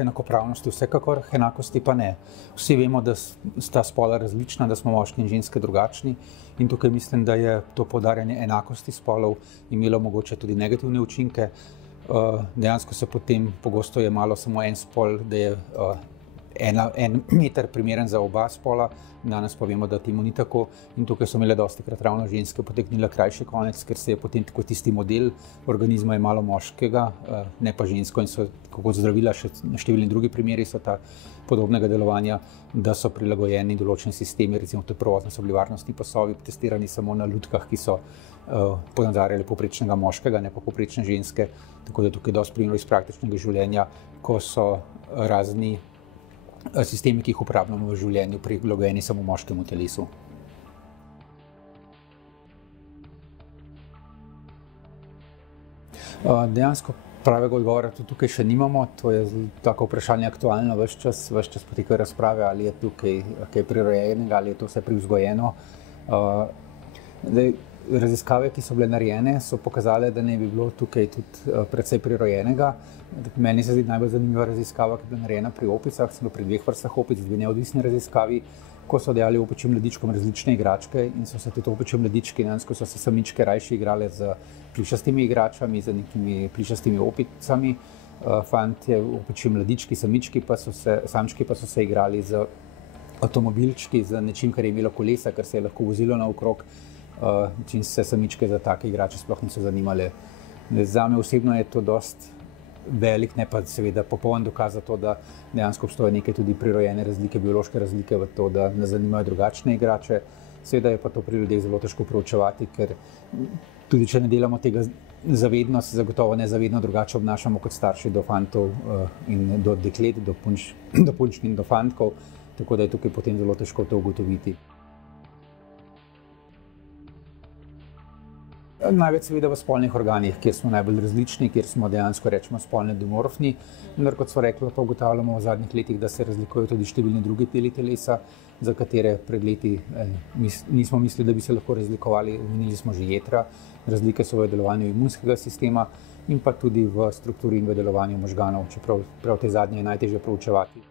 enakopravnosti vsekakor, enakosti pa ne. Vsi vemo, da sta spola različna, da smo moški in ženske drugačni in tukaj mislim, da je to poudarjanje enakosti spolov imelo mogoče tudi negativne učinke. Dejansko se potem pogosto jemalo samo en spol, da je en meter primeren za oba spola, danes pa vemo, da temu ni tako in tukaj so imele dostikrat ravno ženske potegnile krajši konec, ker se je potem tako tisti model organizma imalo moškega, ne pa žensko in so, kot zdravila, še številni drugi primeri so ta podobnega delovanja, da so prilagojeni določeni sistemi, recimo tudi provozno so bili varnostni pasovi testirani samo na lutkah, ki so ponazarjali povprečnega moškega, ne pa povprečne ženske, tako da tukaj dosti primerov iz praktičnega življenja, ko so razni sistemi, ki jih uporabljamo v življenju, prilagojeni samo moškemu telesu. Dejansko pravega odgovora tudi tukaj še nimamo, to je tako vprašanje aktualno ves čas potekajo razprave, ali je tukaj kaj prirojenega, ali je to vse privzgojeno. Raziskave, ki so bile narejene, so pokazale, da ne bi bilo tukaj tudi precej prirojenega. Meni se zdi najbolj zanimiva raziskava, ki je bila narejena pri opicah, celo pri 2 vrstah opic, 2 neodvisni raziskavi, ko so dajali opečim mladičkom različne igračke in so se tudi opeči mladički, dejansko so se samičke rajši igrale z plišastimi igračami, z nekimi plišastimi opicami. Fantje, opeči mladički, samčki pa so se igrali z avtomobilčki, z nečim, kar je imelo kolesa, kar se je lahko vozilo naokrog. Čim se samičke za take igrače sploh niso zanimale. Zame osebno je to dosti velik, ne pa seveda popoln dokaz za to, da dejansko obstoje neke tudi prirojene razlike, biološke razlike v to, da nas zanimajo drugačne igrače. Seveda je pa to pri ljudeh zelo težko proučevati, ker tudi če ne delamo tega zavedno, se zagotovo nezavedno drugače obnašamo kot starši do fantov in do deklet, do punčk in do fantkov, tako da je tukaj potem zelo težko to ugotoviti. Največ seveda v spolnih organih, kjer smo najbolj različni, kjer smo dejansko rečemo spolne dimorfni, vendar kot so rekli, pa ugotavljamo v zadnjih letih, da se razlikujejo tudi številni drugi deli telesa, za katere pred leti nismo mislili, da bi se lahko razlikovali, omenili smo že jetra, razlike so v delovanju imunskega sistema in pa tudi v strukturi in v delovanju možganov, čeprav prav te zadnje je najtežje proučevati.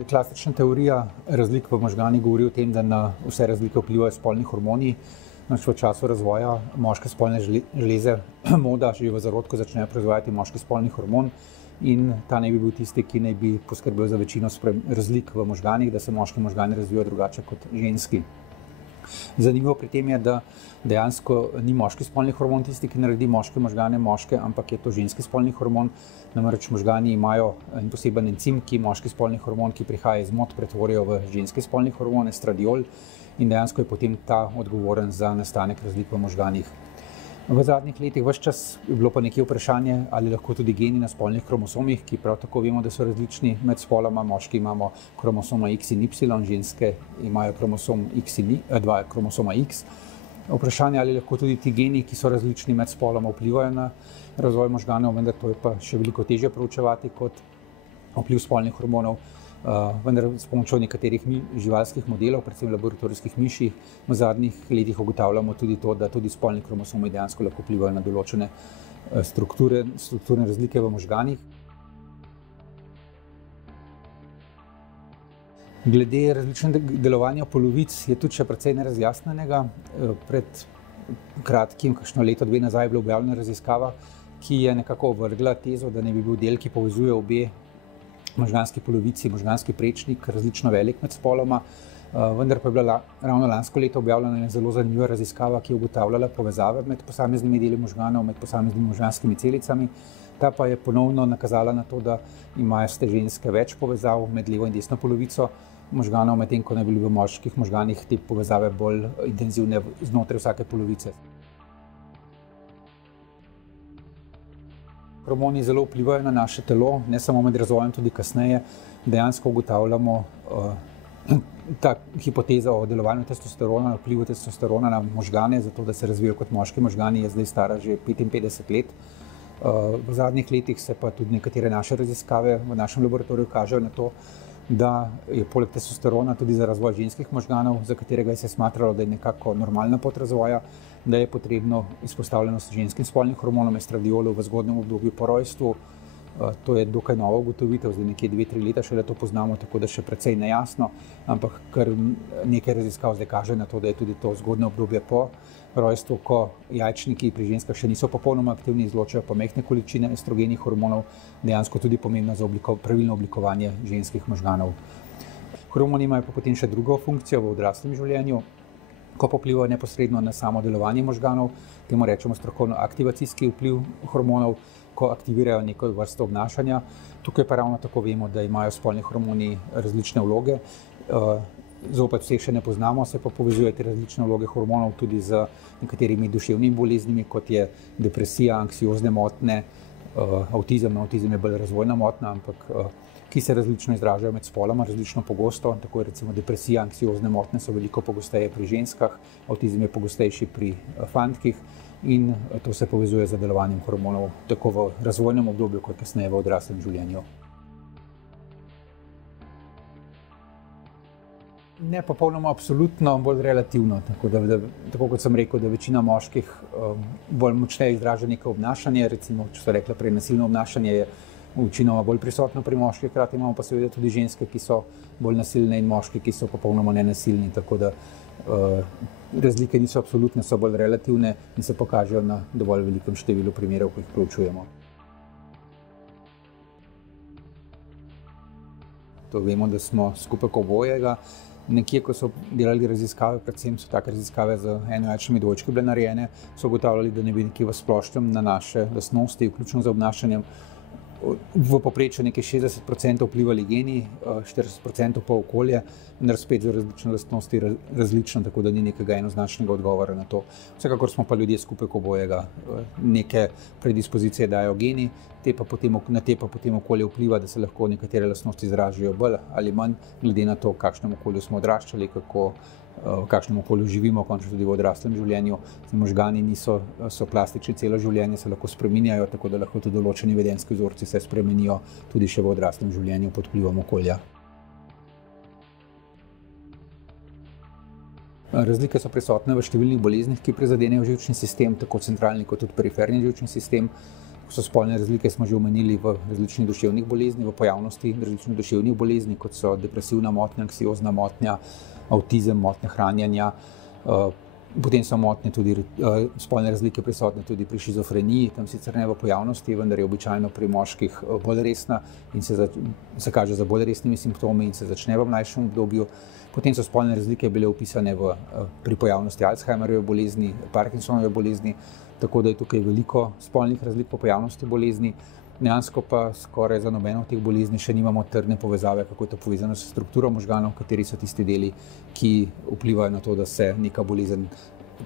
Klasična teorija razlik v možganih govori o tem, da na vse razlike vplivajo spolni hormoni. V času razvoja moške spolne žleze moda že v zarodku začnejo proizvajati moški spolni hormon in ta naj bi bil tisti, ki naj bi poskrbel za večino razlik v možganih, da se moški možgani razvijajo drugače kot ženski. Zanimivo pri tem je, da dejansko ni moški spolni hormon tisti, ki naredi moške možgane moške, ampak je to ženski spolni hormon. Namreč možgani imajo en poseben encim, ki moški spolni hormon, ki prihaja iz mot, pretvorijo v ženski spolni hormon, estradiol, in dejansko je potem ta odgovoren za nastanek razlik v možganih. V zadnjih letih ves čas je bilo pa nekje vprašanje, ali lahko tudi geni na spolnih kromosomih, ki prav tako vemo, da so različni med spoloma. Moški imamo kromosoma X in Y, ženske imajo dva kromosoma X. Vprašanje, ali lahko tudi ti geni, ki so različni med spoloma, vplivajo na razvoj možganov, vendar to je pa še veliko težje proučevati kot vpliv spolnih hormonov. Vendar s pomočjo nekaterih živalskih modelov, predvsem laboratorijskih miši, v zadnjih letih ugotavljamo tudi to, da tudi spolni kromosomi dejansko lahko vplivajo na določene strukturne razlike v možganih. Glede različnega delovanja polovic je tudi še precej nerazjasnjenega. Pred kratkim, kakšno leto, 2 nazaj, je bila objavljena raziskava, ki je nekako ovrgla tezo, da ne bi bil del, ki povezuje obe možganski polovici, možganski prečnik, različno velik med spoloma, vendar pa je bila ravno lansko leto objavljena ena zelo zanimiva raziskava, ki je ugotavljala povezave med posameznimi deli možganov, med posameznimi možganskimi celicami. Ta pa je ponovno nakazala na to, da imajo te ženske več povezav med levo in desno polovico možganov, medtem ko naj bi bile v moških možganih te povezave bolj intenzivne znotraj vsake polovice. Hormoni zelo vplivajo na naše telo, ne samo med razvojem, tudi kasneje. Dejansko ugotavljamo ta hipoteza o delovanju testosterona, vplivu testosterona na možgane, zato da se razvijajo kot moški možgani, je zdaj stara že 55 let. V zadnjih letih se pa tudi nekatere naše raziskave v našem laboratoriju kažejo na to, da je poleg testosterona tudi za razvoj ženskih možganov, za katerega se je smatralo, da je nekako normalna pot razvoja, da je potrebno izpostavljenost ženskim spolnim hormonom estradiolu v zgodnjem obdobju po rojstvu. To je dokaj nova ugotovitev, zdaj nekje 2-3 leta šele to poznamo, tako da še precej nejasno, ampak kar nekaj raziskav zdaj kaže na to, da je tudi to zgodnje obdobje po rojstvu, ko jajčniki pri ženskah še niso popolnoma aktivni, izločajo pa majhne količine estrogenih hormonov, dejansko tudi pomembno za pravilno oblikovanje ženskih možganov. Hormoni imajo pa potem še drugo funkcijo v odraslem življenju, ko vplivajo neposredno na samo delovanje možganov, temu rečemo strokovno aktivacijski vpliv hormonov, ko aktivirajo neko vrsto obnašanja. Tukaj pa ravno tako vemo, da imajo spolni hormoni različne vloge. Zopet vseh še ne poznamo, se pa povezuje te različne vloge hormonov tudi z nekaterimi duševnimi boleznimi, kot je depresija, anksiozne motnje, avtizem. Avtizem je bolj razvojna motnja, ampak ki se različno izražajo med spoloma, različno pogosto. Tako recimo depresija, anksiozne motnje so veliko pogosteje pri ženskah, avtizem je pogostejši pri fantkih in to se povezuje z delovanjem hormonov tako v razvojnem obdobju, kot kasneje v odraslem življenju. Ne popolnoma absolutno, bolj relativno. Tako kot sem rekel, da večina moških bolj močneje izraža neko obnašanje, recimo, če so rekla prej, nasilno obnašanje je večinoma bolj prisotno pri moških, hkrati imamo pa seveda tudi ženske, ki so bolj nasilne in moški, ki so popolnoma nenasilni, tako da razlike niso absolutne, so bolj relativne in se pokažejo na dovolj velikem številu primerov, ko jih proučujemo. To vemo, da smo skupek obojega. Nekje, ko so delali raziskave, predvsem so take raziskave z enojajčnimi dvojčki bile narejene, so ugotavljali, da ne bi nekje v splošnem na naše lastnosti, vključno z obnašanjem, v povprečju nekaj 60% vplivali geni, 40% pa okolje, vendar spet za različne lastnosti različno, tako da ni nekega enoznačnega odgovora na to. Vsekakor smo pa ljudje skupek obojega. Neke predispozicije dajo geni, na te pa potem okolje vpliva, da se lahko nekatere lastnosti izražajo bolj ali manj, glede na to, v kakšnem okolju smo odraščali, v kakšnem okolju živimo, končno tudi v odraslem življenju. Možgani so plastični celo življenje, se lahko spreminjajo, tako da lahko tudi določeni vedenjski vzorci se spremenijo tudi še v odraslem življenju pod vplivom okolja. Razlike so prisotne v številnih boleznih, ki prizadenejo živčni sistem, tako centralni kot tudi periferni živčni sistem. So spolne razlike smo že omenili v različnih duševnih boleznih, v pojavnosti različnih duševnih bolezni, kot so depresivna motnja, anksiozna motnja, avtizem, motnje hranjenja. Potem so motnje tudi spolne razlike prisotne tudi pri šizofreniji, tam sicer ne v pojavnosti, vendar je običajno pri moških bolj resna in se kaže za bolj resnimi simptomi in se začne v mlajšem obdobju. Potem so spolne razlike bile opisane pri pojavnosti Alzheimerjeve bolezni, Parkinsonove bolezni, tako da je tukaj veliko spolnih razlik po pojavnosti bolezni. Dejansko pa skoraj za nobeno od teh bolezni še nimamo trdne povezave, kako je to povezano s strukturo možganov, kateri so tisti deli, ki vplivajo na to, da se neka bolezen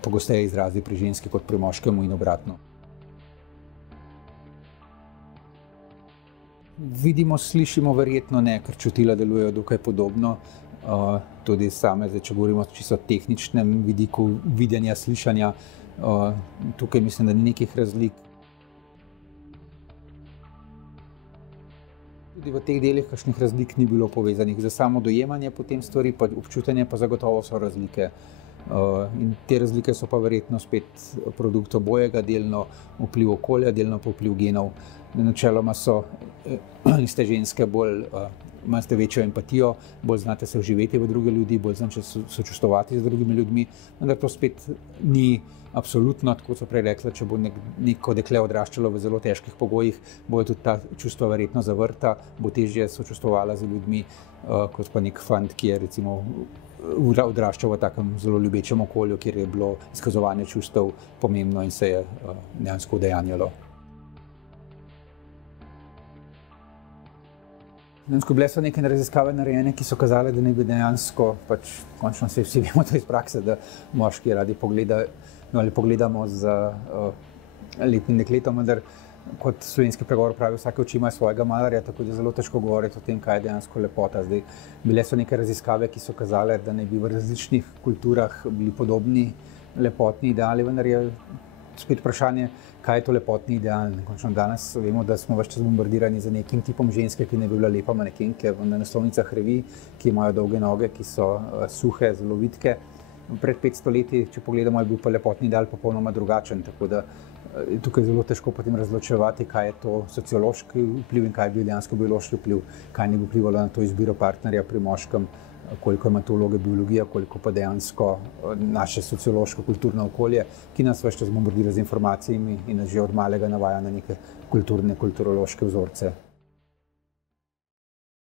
pogosteje izrazi pri ženski kot pri moškemu in obratno. Vidimo, slišimo, verjetno ne, ker čutila delujejo dokaj podobno. Tudi same, če govorimo čisto o tehničnem vidiku videnja, slišanja, tukaj mislim, da ni nekih razlik. Tudi v teh delih kakšnih razlik ni bilo povezanih. Za samo dojemanje potem stvari, pa občutenje pa zagotovo so razlike. In te razlike so pa verjetno spet produkt obojega, delno vpliv okolja, delno pa vpliv genov. Načeloma ste ženske imate večjo empatijo, bolj znate se vživeti v druge ljudi, bolj znate sočustvovati z drugimi ljudmi, vendar to spet ni absolutno, tako so prej rekla, če bo neko dekle odraščalo v zelo težkih pogojih, bojo tudi ta čustva verjetno zavrta, bo težje sočustvovala z ljudmi, kot pa nek fant, ki je recimo odraščal v takem zelo ljubečem okolju, kjer je bilo izkazovanje čustev pomembno in se je dejansko udejanjalo. Bile so neke raziskave narejene, ki so kazale, da ne bi dejansko, končno vsi vemo to iz prakse, da moški radi pogledamo z lepim dekletom, vendar kot slovenski pregovor pravi, vsake oči ima svojega malarja, tako da je zelo težko govoriti o tem, kaj je dejansko lepota. Bile so neke raziskave, ki so kazale, da ne bi v različnih kulturah bili podobni lepotni ideali, vendar je spet vprašanje, kaj je to lepotni ideal. Končno danes vemo, da smo ves čas bombardirani za nekim tipom ženske, ki ne bi bila lepa manekenke v naslovnicah revij, ki imajo dolge noge, ki so suhe, zelo vitke pred 500 leti, če pogledamo, je bil pa lepotni ideal popolnoma drugačen. Tako da tukaj je zelo težko potem razločevati, kaj je to sociološki vpliv in kaj je bil dejansko biološki vpliv, kaj ne bi vplivalo na to izbiro partnerja pri moškem, koliko ima to vloge biologija, koliko pa dejansko naše sociološko kulturno okolje, ki nas ves čas bombardira z informacijami in nas že od malega navaja na neke kulturološke vzorce.